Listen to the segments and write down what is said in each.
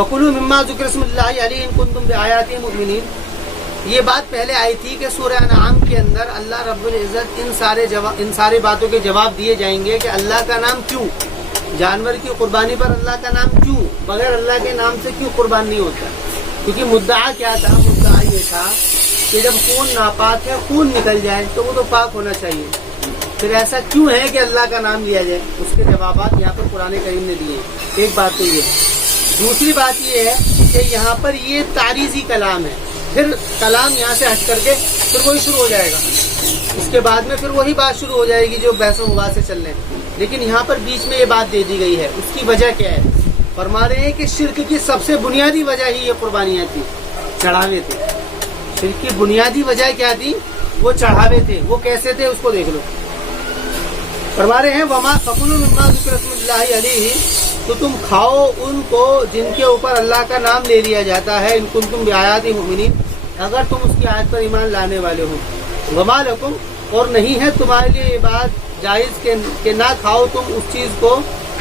فَكُلُوا مِمَّا ذُكِرَ اسْمُ اللَّهِ عَلَيْهِ إِن كُنتُم بِآيَاتِهِ مُؤْمِنِينَ. یہ بات پہلے آئی تھی کہ سورہ انعام کے اندر اللہ رب العزت ان سارے باتوں کے جواب دیے جائیں گے کہ اللہ کا نام کیوں، جانور کی قربانی پر اللہ کا نام کیوں، بغیر اللہ کے نام سے کیوں قربان نہیں ہوتا. کیونکہ مدعا کیا تھا؟ مدعا یہ تھا کہ جب خون ناپاک ہے، خون نکل جائے تو وہ تو پاک ہونا چاہیے، پھر ایسا کیوں ہے کہ اللہ کا نام لیا جائے؟ اس کے جوابات یہاں پر قرآن کریم نے دیے. ایک بات تو یہ ہے. دوسری بات یہ ہے کہ یہاں پر یہ تعریضی کلام ہے، پھر کلام یہاں سے ہٹ کر کے پھر وہی شروع ہو جائے گا، اس کے بعد میں پھر وہی بات شروع ہو جائے گی جو بحث و مباحثے چل رہے ہیں. لیکن یہاں پر بیچ میں یہ بات دے دی گئی ہے. اس کی وجہ کیا ہے؟ فرما رہے ہیں کہ شرک کی سب سے بنیادی وجہ ہی یہ قربانیاں تھی، چڑھاوے تھے. شرک کی بنیادی وجہ کیا تھی؟ وہ چڑھاوے تھے. وہ کیسے تھے اس کو دیکھ لو. فرما رہے ہیں وما فَكُلُوا مِمَّا ذُكِرَ اسْمُ اللَّهِ عَلَيْهِ، تو تم کھاؤ ان کو جن کے اوپر اللہ کا نام لے لیا جاتا ہے، ان کنتم بآیات مؤمنین، اگر تم اس کی آیت پر ایمان لانے والے ہو. وما لکم، اور نہیں ہے تمہارے لیے یہ بات جائز کہ نہ کھاؤ تم اس چیز کو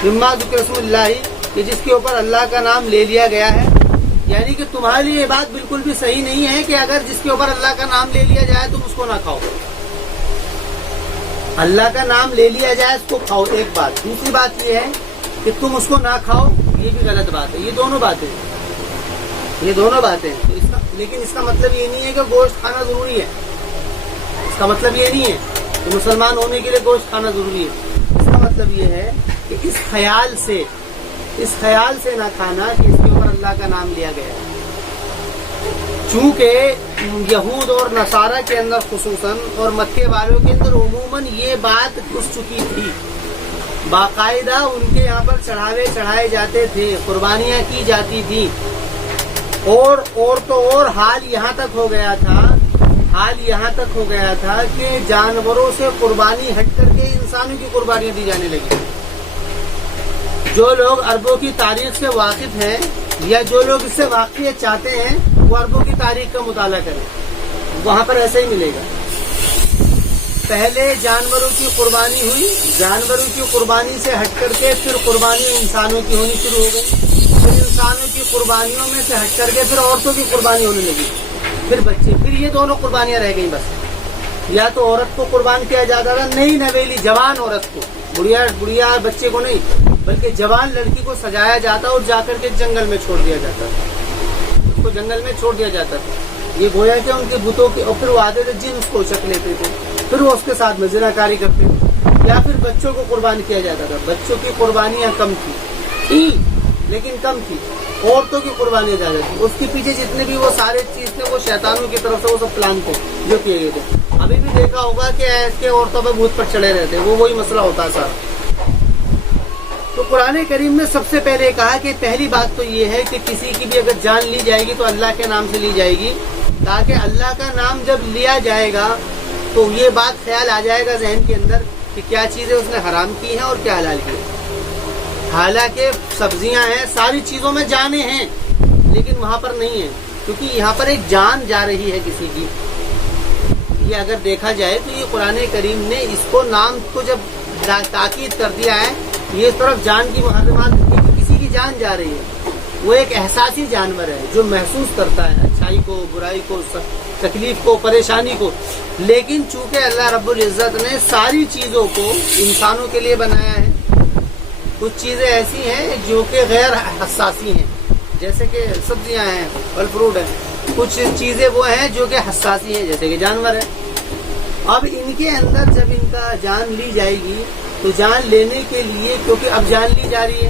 مما ذکر اسم اللہ، کہ جس کے اوپر اللہ کا نام لے لیا گیا ہے. یعنی کہ تمہارے لیے یہ بات بالکل بھی صحیح نہیں ہے کہ اگر جس کے اوپر اللہ کا نام لے لیا جائے تم اس کو نہ کھاؤ. اللہ کا نام لے لیا جائے اس کو کھاؤ، ایک بات. دوسری بات یہ ہے کہ تم اس کو نہ کھاؤ، یہ بھی غلط بات ہے. یہ دونوں باتیں لیکن اس کا مطلب یہ نہیں ہے کہ گوشت کھانا ضروری ہے. اس کا مطلب یہ نہیں ہے کہ مسلمان ہونے کے لیے گوشت کھانا ضروری ہے. اس کا مطلب یہ ہے کہ اس خیال سے نہ کھانا کہ اس کے اوپر اللہ کا نام لیا گیا ہے. چونکہ یہود اور نصارہ کے اندر خصوصاً اور مکے والوں کے اندر عموماً یہ بات گھس چکی تھی. باقاعدہ ان کے یہاں پر چڑھائے جاتے تھے، قربانیاں کی جاتی تھی. اور حال یہاں تک ہو گیا تھا کہ جانوروں سے قربانی ہٹ کر کے انسانوں کی قربانیاں دی جانے لگی. جو لوگ عربوں کی تاریخ سے واقف ہیں یا جو لوگ اس سے واقفیت چاہتے ہیں وہ عربوں کی تاریخ کا مطالعہ کریں، وہاں پر ایسا ہی ملے گا. پہلے جانوروں کی قربانی ہوئی، جانوروں کی قربانی سے ہٹ کر کے پھر قربانی انسانوں کی ہونی شروع ہو گئی، پھر انسانوں کی قربانیوں میں سے ہٹ کر کے پھر عورتوں کی قربانی ہونے لگی، پھر بچے، پھر یہ دونوں قربانیاں رہ گئیں. بس یا تو عورت کو قربان کیا جاتا تھا، نئی نویلی جوان عورت کو، بڑھیا بچے کو نہیں، بلکہ جوان لڑکی کو سجایا جاتا اور جا کر کے جنگل میں چھوڑ دیا جاتا تھا. اس کو جنگل میں چھوڑ دیا جاتا تھا. یہ گویا کہ ان کے بتوں کے، اور پھر وہ آتے تھے جن اس کو چک لیتے تھے، پھر وہ اس کے ساتھ میں زناکاری کرتے تھے. یا پھر بچوں کو قربان کیا جاتا تھا. بچوں کی قربانیاں کم تھی لیکن کم تھی. عورتوں کی قربانیاں زیادہ تھی. اس کے پیچھے جتنے بھی وہ سارے چیز تھے وہ شیطانوں کی طرف سے وہ سب پلان تھے جو کیے گئے تھے. ابھی بھی دیکھا ہوگا کہ ایسے عورتوں پہ بھوت پر چڑھے رہتے، وہی مسئلہ ہوتا ہے سارا. تو قرآن کریم نے سب سے پہلے کہا کہ پہلی بات تو یہ ہے کہ کسی کی بھی اگر جان لی جائے گی تو اللہ کے نام سے لی جائے گی، تاکہ اللہ کا نام جب لیا جائے گا تو یہ بات خیال آ جائے گا ذہن کے اندر کہ کیا چیزیں اس نے حرام کی ہیں اور کیا حلال کی ہیں. حالانکہ سبزیاں ہیں، ساری چیزوں میں جانیں ہیں، لیکن وہاں پر نہیں ہے، کیونکہ یہاں پر ایک جان جا رہی ہے کسی کی. یہ اگر دیکھا جائے تو یہ قرآن کریم نے اس کو نام کو جب تاکید کر دیا ہے، یہ اس طرف جان کی محرمات، کسی کی جان جا رہی ہے. وہ ایک احساسی جانور ہے جو محسوس کرتا ہے اچھائی کو، برائی کو، تکلیف کو، پریشانی کو. لیکن چونکہ اللہ رب العزت نے ساری چیزوں کو انسانوں کے لیے بنایا ہے، کچھ چیزیں ایسی ہیں جو کہ غیر حساسی ہیں، جیسے کہ سبزیاں ہیں، پھل فروٹ ہیں. کچھ چیزیں وہ ہیں جو کہ حساسی ہیں، جیسے کہ جانور ہیں. اب ان کے اندر جب ان کا جان لی جائے گی تو جان لینے کے لیے، کیونکہ اب جان لی جا رہی ہے،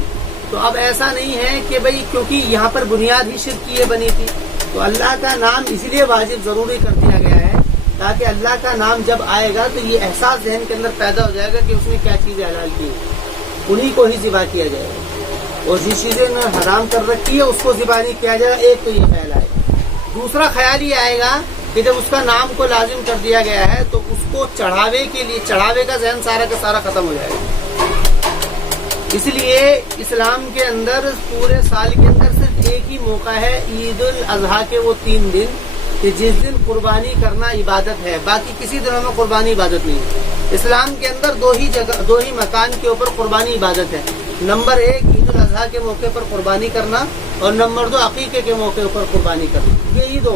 تو اب ایسا نہیں ہے کہ بھئی کیونکہ یہاں پر بنیاد ہی شرک کی بنی تھی، تو اللہ کا نام اس لیے واجب ضروری کر دیا گیا ہے تاکہ اللہ کا نام جب آئے گا تو یہ احساس ذہن کے اندر پیدا ہو جائے گا کہ اس نے کیا چیزیں حلال کی، انہی کو ہی ذبح کیا جائے گا. اور جس چیزیں نے حرام کر رکھی ہے اس کو ذبح نہیں کیا جائے گا. ایک تو یہ خیال آئے گا. دوسرا خیال یہ آئے گا کہ جب اس کا نام کو لازم کر دیا گیا ہے تو اس کو چڑھاوے کے لیے، چڑھاوے کا ذہن سارا کا سارا ختم ہو جائے گا. اس لیے اسلام کے اندر پورے سال کے اندر صرف ایک ہی موقع ہے، عید الاضحیٰ کے وہ 3 دن، کہ جس دن قربانی کرنا عبادت ہے. باقی کسی دنوں میں قربانی عبادت نہیں ہے. اسلام کے اندر 2 ہی مکان کے اوپر قربانی عبادت ہے. نمبر 1 عید الاضحیٰ کے موقع پر قربانی کرنا، اور نمبر 2 عقیقے کے موقع پر قربانی کرنا، یہی دو۔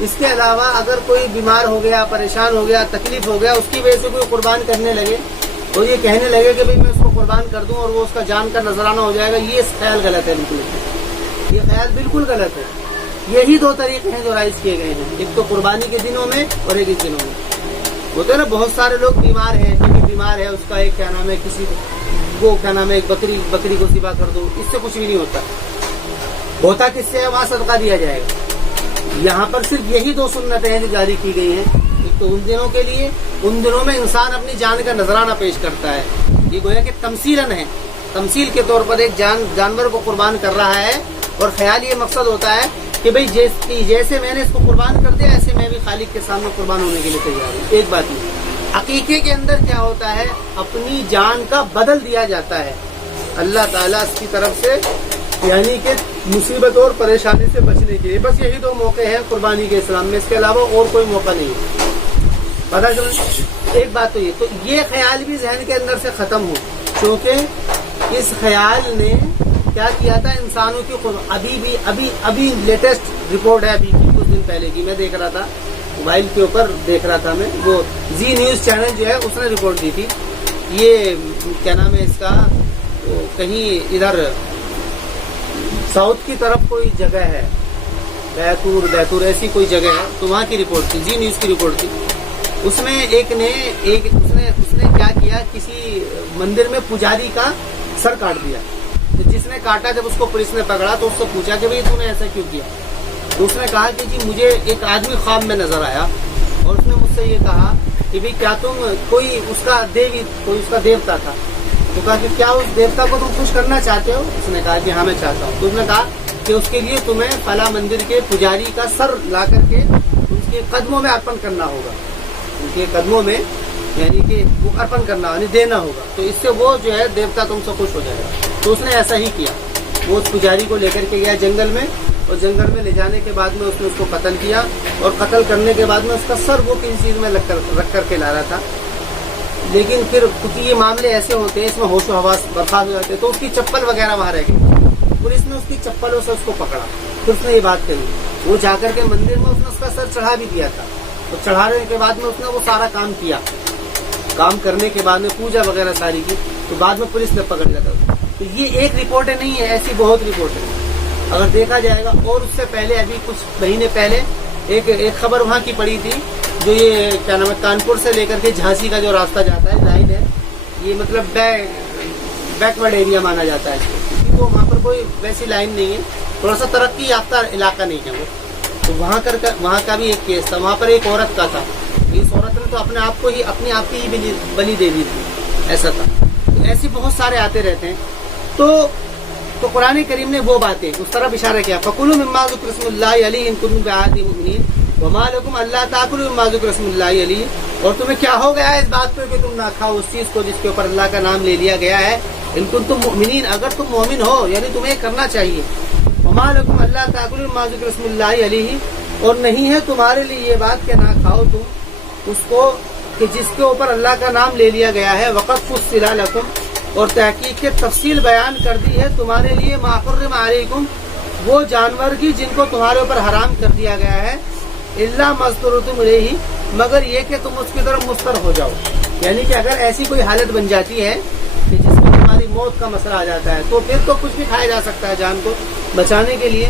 اس کے علاوہ اگر کوئی بیمار ہو گیا، پریشان ہو گیا، تکلیف ہو گیا، اس کی وجہ سے کوئی قربان کرنے لگے تو یہ کہنے لگے کہ بھئی میں اس کو قربان کر دوں اور وہ اس کا جان کا نذرانہ ہو جائے گا، یہ خیال غلط ہے، بالکل یہ خیال بالکل غلط ہے۔ یہی دو طریقے ہیں جو رائج کیے گئے ہیں، ایک تو قربانی کے دنوں میں اور ایک اس دنوں میں۔ ہوتے ہیں نا بہت سارے لوگ بیمار ہیں، کوئی بیمار ہے، اس کا ایک کیا نام ہے، کسی وہ کیا نام ہے، ایک بکری کو ذبح کر دو، اس سے کچھ بھی نہیں ہوتا۔ ہوتا کس سے ہے؟ وہاں صدقہ دیا جائے گا۔ یہاں پر صرف یہی دو سنتیں ہیں جو جاری کی گئی ہیں، ایک تو ان دنوں کے لیے، ان دنوں میں انسان اپنی جان کا نذرانہ پیش کرتا ہے، یہ گویا کہ تمثیلاً ہے، تمثیل کے طور پر ایک جانور کو قربان کر رہا ہے، اور خیال یہ مقصد ہوتا ہے کہ بھئی جیسے میں نے اس کو قربان کر دیا ایسے میں بھی خالق کے سامنے قربان ہونے کے لیے تیار ہوں۔ ایک بات یہ، عقیقے کے اندر کیا ہوتا ہے، اپنی جان کا بدل دیا جاتا ہے اللہ تعالیٰ اس کی طرف سے، یعنی کہ مصیبت اور پریشانی سے بچنے کے لیے۔ بس یہی دو موقع ہیں قربانی کے اسلام میں، اس کے علاوہ اور کوئی موقع نہیں ہے۔ پتہ چلا ایک بات تو یہ خیال بھی ذہن کے اندر سے ختم ہو، کیونکہ اس خیال نے کیا کیا تھا، انسانوں کی ابھی لیٹسٹ رپورٹ ہے، ابھی کی کچھ دن پہلے کی میں دیکھ رہا تھا، موبائل کے اوپر دیکھ رہا تھا میں، وہ زی نیوز چینل جو ہے اس نے رپورٹ دی تھی، یہ کیا نام ہے اس کا، کہیں ادھر ساؤتھ کی طرف کوئی جگہ ہے، بیتور ایسی کوئی جگہ ہے، تو وہاں کی رپورٹ تھی، زی نیوز کی رپورٹ تھی۔ اس میں اس نے کیا کیا، کسی مندر میں پجاری کا سر کاٹ دیا، تو جس نے کاٹا جب اس کو پولیس نے پکڑا تو اس سے پوچھا کہ بھئی تو نے ایسا کیوں کیا، تو اس نے کہا کہ جی مجھے ایک آدمی خواب میں نظر آیا اور اس نے مجھ سے یہ کہا کہ بھئی کیا تم کوئی اس کا دیوتا تھا، تو کہا کہ کیا اس دیوتا کو تم خوش کرنا چاہتے ہو، اس نے کہا کہ ہاں میں چاہتا ہوں، تو اس نے کہا کہ اس کے لیے تمہیں فلاں مندر کے پجاری کا سر لا کر کے اس کے قدموں میں ارپن کرنا ہوگا، ان کے قدموں میں یعنی کہ وہ ارپن کرنا یعنی دینا ہوگا، تو اس سے وہ جو ہے دیوتا تم سے خوش ہو جائے گا۔ تو اس نے ایسا ہی کیا، وہ اس پجاری کو لے کر کے گیا جنگل میں، اور جنگل میں لے جانے کے بعد میں اس نے اس کو قتل کیا، اور قتل کرنے کے بعد میں اس کا سر وہ کسی چیز میں رکھ کر کے لا رہا تھا، لیکن پھر کیونکہ یہ معاملے ایسے ہوتے ہیں اس میں ہوش و حواس برخاست ہو جاتے ہیں، تو اس کی چپل وغیرہ وہاں رہ گئی، پولیس نے اس کی چپلوں سے اس کو پکڑا، پھر اس نے یہ بات کہی، وہ جا کر کے مندر میں اس نے اس کا سر چڑھا بھی دیا تھا، تو چڑھانے کے بعد میں اس نے وہ سارا کام کیا، کام کرنے کے بعد میں پوجا وغیرہ ساری کی، تو بعد میں پولیس نے پکڑ لیا تھا۔ تو یہ ایک رپورٹ نہیں ہے، ایسی بہت رپورٹ ہے اگر دیکھا جائے گا۔ اور اس سے پہلے ابھی کچھ مہینے پہلے ایک خبر وہاں کی پڑی تھی، جو یہ کیا نام ہے کانپور سے لے کر کے جھانسی کا جو راستہ جاتا ہے لائن ہے، یہ مطلب بیکورڈ ایریا مانا جاتا ہے اس کو، کیونکہ وہ وہاں پر کوئی ویسی لائن نہیں ہے، تھوڑا سا ترقی یافتہ علاقہ نہیں ہے وہ، تو وہاں کا بھی ایک کیس تھا، وہاں پر ایک عورت کا تھا، اس عورت نے تو اپنے آپ کی ہی بلی دے دی تھی، ایسا تھا۔ تو ایسی بہت سارے آتے رہتے ہیں، تو قرآن کریم نے وہ باتیں اس طرف اشارہ کیا، فَكُلُوا مِمَّا ذُكِرَ اسْمُ اللَّهِ عَلَيْهِ إِن كُنتُمْ بِآيَاتِهِ مُؤْمِنِينَ وَمَا لَكُمْ أَلَّا تَأْكُلُوا مِمَّا ذُكِرَ اسْمُ اللَّهِ عَلَيْهِ، اور تمہیں کیا ہو گیا ہے اس بات پہ کہ تم نہ کھاؤ اس چیز کو جس کے اوپر اللہ کا نام لے لیا گیا ہے، ان كُنتُم مُؤْمِنِينَ، اگر تم مومن ہو یعنی تمہیں کرنا چاہیے، وَمَا لَكُمْ أَلَّا تَأْكُلُوا مِمَّا ذُكِرَ اسْمُ اللَّهِ عَلَيْهِ، اور نہیں ہے تمہارے لیے یہ بات کہ نہ کھاؤ تم اس کو کہ جس کے اوپر اللہ کا نام لے لیا گیا ہے، وَقَدْ فُصِّلَ لَكُمْ، اور تحقیق کے تفصیل بیان کر دی ہے تمہارے لیے، مَا حُرِّمَ عَلَيْكُمْ، وہ جانور کی جن کو تمہارے اوپر حرام کر دیا گیا ہے، إِلَّا مَا اضْطُرِرْتُمْ إِلَيْهِ، مگر یہ کہ تم اس کی طرف مضطر ہو جاؤ، یعنی کہ اگر ایسی کوئی حالت بن جاتی ہے کہ جس میں تمہاری موت کا مسئلہ آ جاتا ہے تو پھر تو کچھ بھی کھایا جا سکتا ہے جان کو بچانے کے لیے۔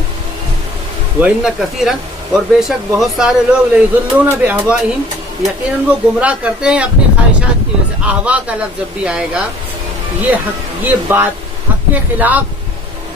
وَإِنَّ كَثِيرًا، اور بے شک بہت سارے لوگ لَيُضِلُّونَ بِأَهْوَائِهِمْ، یقیناً وہ گمراہ کرتے ہیں اپنی خواہشات کی وجہ سے۔ احوا کا لفظ جب بھی آئے گا یہ حق کے خلاف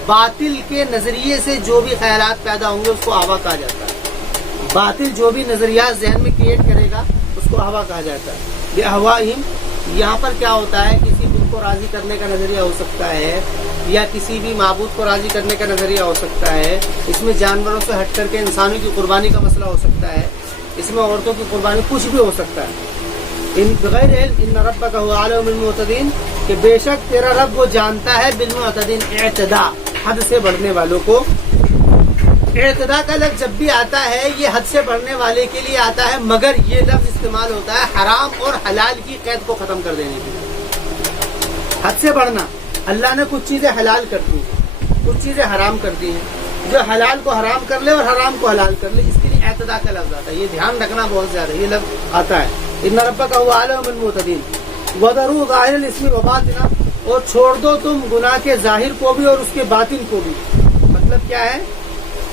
باطل کے نظریے سے جو بھی خیالات پیدا ہوں گے اس کو احوا کہا جاتا ہے، باطل جو بھی نظریات ذہن میں کریٹ کرے گا اس کو احوا کہا جاتا ہے۔ بِأَهْوَائِهِمْ، یہاں پر کیا ہوتا ہے، کسی بت کو راضی کرنے کا نظریہ ہو سکتا ہے، یا کسی بھی معبود کو راضی کرنے کا نظریہ ہو سکتا ہے، اس میں جانوروں سے ہٹ کر کے انسانوں کی قربانی کا مسئلہ ہو سکتا ہے، اس میں عورتوں کی قربانی، کچھ بھی ہو سکتا ہے۔ بغیر علم ان ربک هو اعلم بالمعتدین، کہ بے شک تیرا رب وہ جانتا ہے بالمعتدین، اعتداء حد سے بڑھنے والوں کو۔ اعتداء کا لفظ جب بھی آتا ہے یہ حد سے بڑھنے والے کے لیے آتا ہے، مگر یہ لفظ استعمال ہوتا ہے حرام اور حلال کی قید کو ختم کر دینے کے لیے۔ حد سے بڑھنا اللہ نے کچھ چیزیں حلال کر دی ہیں، کچھ چیزیں حرام کر دی ہیں. جو حلال کو حرام کر لے اور حرام کو حلال کر لے، اس کے لیے اعتداء کا لفظ آتا ہے. یہ دھیان رکھنا بہت زیادہ، یہ لفظ آتا ہے ان ربک هو اعلم بالمعتدین. وذروا ظاہر الاسم وباطنہ، اور چھوڑ دو تم گناہ کے ظاہر کو بھی اور اس کے باطن کو بھی. مطلب کیا ہے؟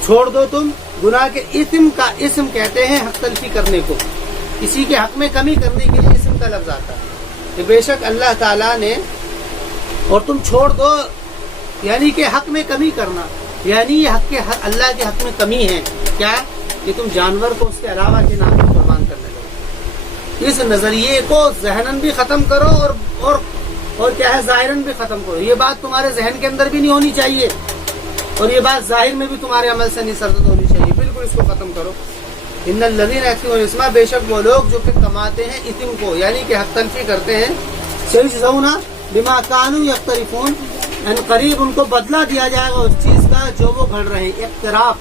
چھوڑ دو تم گناہ کے اسم کا، اسم کہتے ہیں حق تلفی کرنے کو، کسی کے حق میں کمی کرنے کے لیے اسم کا لفظ آتا ہے کہ بے شک اللہ تعالیٰ نے، اور تم چھوڑ دو یعنی کہ حق میں کمی کرنا، یعنی یہ اللہ کے حق میں کمی ہے کیا کہ تم جانور کو اس کے علاوہ کے نام پر قربان کرنے لگو. اس نظریے کو ذہناً بھی ختم کرو اور کیا ہے ظاہراً بھی ختم کرو. یہ بات تمہارے ذہن کے اندر بھی نہیں ہونی چاہیے اور یہ بات ظاہر میں بھی تمہارے عمل سے نہیں سرزد ہونی چاہیے. بالکل اس کو ختم کرو. ان الذین یکسبون الاسم، بے شک وہ لوگ جو کہ کماتے ہیں اسم کو یعنی کہ حق تلفی کرتے ہیں، سیجزون بما کانوا یقترفون، ان قریب ان کو بدلہ دیا جائے گا اس چیز کا جو وہ گھڑ رہے ہیں. اقتراف،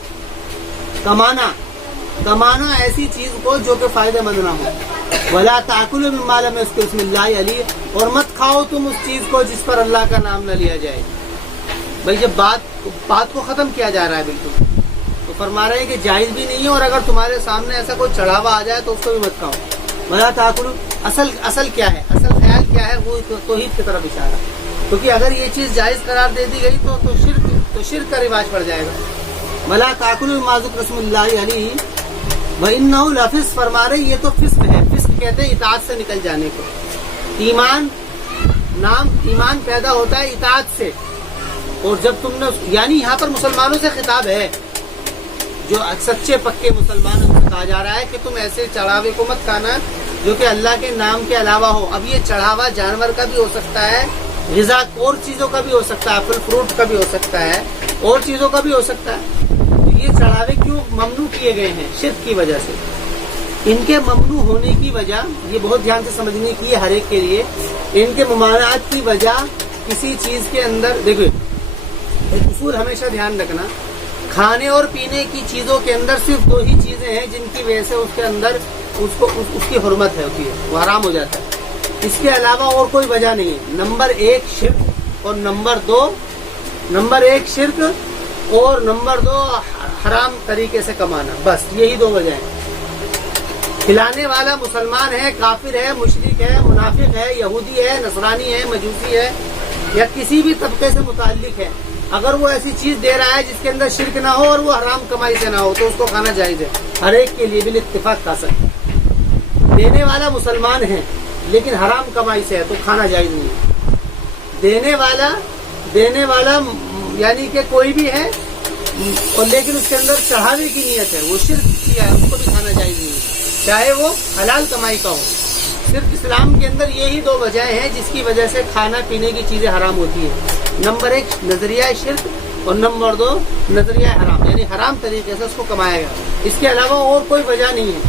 کمانا ایسی چیز کو جو کہ فائدہ مند نہ ہو. ولا تاکلوا مما لم یذکر اسم اللہ علیہ، اور مت کھاؤ تم اس چیز کو جس پر اللہ کا نام نہ لیا جائے. بھائی جب بات کو ختم کیا جا رہا ہے بالکل، تو فرما رہے ہیں کہ جائز بھی نہیں ہے، اور اگر تمہارے سامنے ایسا کوئی چڑھاوا آ جائے تو اس کو بھی مت کھاؤ. ولا تاکلوا، اصل کیا ہے؟ اصل خیال کیا ہے؟ وہ توحید کی طرف اشارہ، کیونکہ اگر یہ چیز جائز قرار دے دی گئی تو شرک کا رواج پڑ جائے گا. ولا تاکلوا مما ذکر اسم اللہ علیہ وانہ لفسق، فرما رہے یہ تو فسق ہے. فسق کہتے ہیں اطاعت سے نکل جانے کو. ایمان پیدا ہوتا ہے اطاعت سے، اور جب تم نے یعنی یہاں پر مسلمانوں سے خطاب ہے، جو سچے پکے مسلمانوں سے کہا جا رہا ہے کہ تم ایسے چڑھاوے کو مت کھانا جو کہ اللہ کے نام کے علاوہ ہو. اب یہ چڑھاوا جانور کا بھی ہو سکتا ہے، غذا اور چیزوں کا بھی ہو سکتا ہے، پھل فروٹ کا بھی ہو سکتا ہے، اور چیزوں کا بھی ہو سکتا ہے. تو یہ چڑھاوے کیوں ممنوع کیے گئے ہیں؟ شرک کی وجہ سے. ان کے ممنوع ہونے کی وجہ یہ بہت دھیان سے سمجھنے کی ہے ہر ایک کے لیے. ان کے ممانعات کی وجہ کسی چیز کے اندر، دیکھو ایک اصول ہمیشہ دھیان رکھنا، کھانے اور پینے کی چیزوں کے اندر صرف دو ہی چیزیں ہیں جن کی وجہ سے اس کے اندر اس کی حرمت ہوتی ہے، وہ حرام ہو جاتا ہے. اس کے علاوہ اور کوئی وجہ نہیں ہے. نمبر ایک شرک، اور نمبر دو حرام طریقے سے کمانا. بس یہی دو وجہ ہیں. کھلانے والا مسلمان ہے، کافر ہے، مشرک ہے، منافق ہے، یہودی ہے، نصرانی ہے، مجوسی ہے، یا کسی بھی طبقے سے متعلق ہے، اگر وہ ایسی چیز دے رہا ہے جس کے اندر شرک نہ ہو اور وہ حرام کمائی سے نہ ہو تو اس کو کھانا جائز ہے. ہر ایک کے لیے بال اتفاق کھا سکتے. دینے والا مسلمان ہے لیکن حرام کمائی سے ہے تو کھانا جائز نہیں ہے. دینے والا یعنی کہ کوئی بھی ہے اور لیکن اس کے اندر چڑھاوے کی نیت ہے، وہ شرک کیا ہے، اس کو بھی کھانا جائز نہیں ہے، چاہے وہ حلال کمائی کا ہو. صرف اسلام کے اندر یہی دو وجہ ہیں جس کی وجہ سے کھانا پینے کی چیزیں حرام ہوتی ہیں. نمبر ایک نظریہ شرک، اور نمبر دو نظریہ حرام، یعنی حرام طریقے سے اس کو کمایا گیا. اس کے علاوہ اور کوئی وجہ نہیں ہے.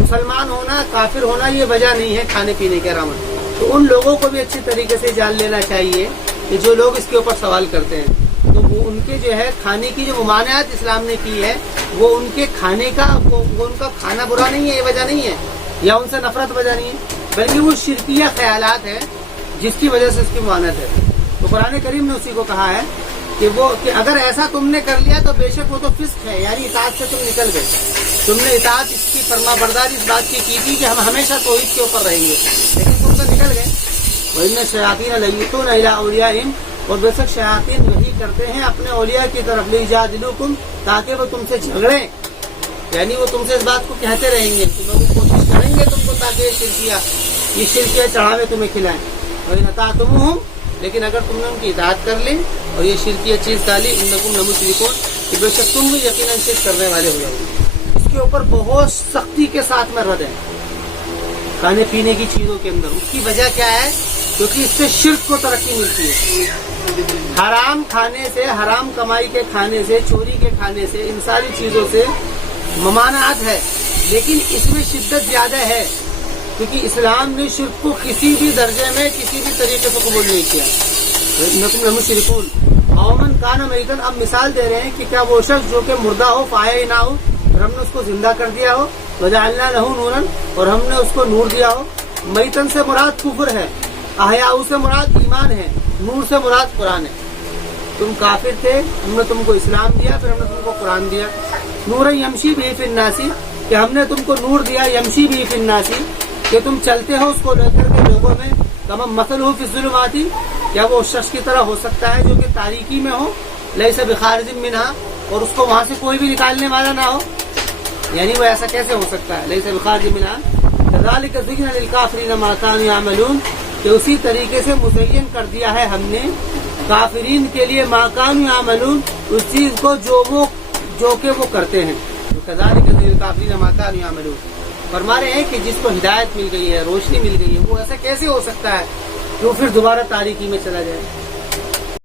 مسلمان ہونا، کافر ہونا یہ وجہ نہیں ہے کھانے پینے کے حرام. تو ان لوگوں کو بھی اچھی طریقے سے جان لینا چاہیے کہ جو لوگ اس کے اوپر سوال کرتے ہیں تو وہ ان کے جو ہے کھانے کی جو ممانعت اسلام نے کی ہے وہ ان کے کھانے کا، وہ ان کا کھانا برا نہیں ہے، یہ وجہ نہیں ہے، یا ان سے نفرت وجہ نہیں ہے، بلکہ وہ شرکیہ خیالات ہیں جس کی وجہ سے اس کی ممانعت ہے. تو قرآن کریم نے اسی کو کہا ہے کہ اگر ایسا تم نے کر لیا تو بے شک وہ تو فسق ہے، یعنی اطاعت سے تم نکل گئے. تم نے اطاعت اس کی فرما برداری اس بات کی تھی کہ ہم ہمیشہ توحید کے اوپر رہیں گے، لیکن تم تو نکل گئے. وَإِنَّ الشَّيَاطِينَ لَيُوحُونَ إِلَىٰ أَوْلِيَائِهِمْ، اور بے شک شیاطین وحی کرتے ہیں اپنے اولیاء کی طرف، لِيُجَادِلُوكُمْ، تاکہ وہ تم سے جھگڑیں، یعنی وہ تم سے اس بات کو کہتے رہیں گے، تمہیں وہ کوشش کریں گے تم کو تاکہ یہ شرکیہ چڑھاوے تمہیں کھلائیں. وَإِنْ أَطَعْتُمُوهُمْ، لیکن اگر تم نے ان کی اطاعت کر لی اور یہ شرکیہ چیز ڈالی، انکم لمشرکون، کہ بے شک تم بھی یقیناً شرک کرنے والے ہو جاؤ گے. اس کے اوپر بہت سختی کے ساتھ میں رد ہے کھانے پینے کی چیزوں کے اندر. اس کی وجہ کیا ہے؟ کیونکہ اس سے شرک کو ترقی ملتی ہے. حرام کھانے سے، حرام کمائی کے کھانے سے، چوری کے کھانے سے، ان ساری چیزوں سے ممانعت ہے، لیکن اس میں شدت زیادہ ہے کیونکہ اسلام نے شرک کو کسی بھی درجے میں کسی بھی طریقے سے قبول نہیں کیا. انکم لمشرکون او من کان میتا، اب مثال دے رہے ہیں کہ کیا وہ شخص جو کہ مردہ ہو، فاحیا ہو، اور ہم نے اس کو زندہ کر دیا ہو، وجعلنا لہ نورا، اور ہم نے اس کو نور دیا ہو. میتن سے مراد کفر ہے، احیاء سے مراد ایمان ہے. نور سے مراد قرآن ہے. تم کافر تھے، ہم نے تم کو اسلام دیا، پھر ہم نے تم کو قرآن دیا. نور یمشی بھی فی الناس، کہ ہم نے تم کو نور دیا، یمشی بھی فی الناس، کہ تم چلتے ہو اس کو لے کر کے لوگوں میں. کما مثلہ فی الظلمات، کیا وہ اس شخص کی طرح ہو سکتا ہے جو کہ تاریکی میں ہو، لیس بخارج منہا، اور اس کو وہاں سے کوئی بھی نکالنے والا نہ ہو. یعنی وہ ایسا کیسے ہو سکتا ہے؟ لیس بخارج منہا کذالک زین للکافرین ما کانوا یعملون، کہ اسی طریقے سے مزین کر دیا ہے ہم نے کافرین کے لیے ما کانوا یعملون، اس چیز کو جو کہ وہ کرتے ہیں. کذالک زین للکافرین ما کانوا یعملون، فرما رہے ہیں کہ جس کو ہدایت مل گئی ہے، روشنی مل گئی ہے، وہ ایسا کیسے ہو سکتا ہے جو پھر دوبارہ تاریکی میں چلا جائے.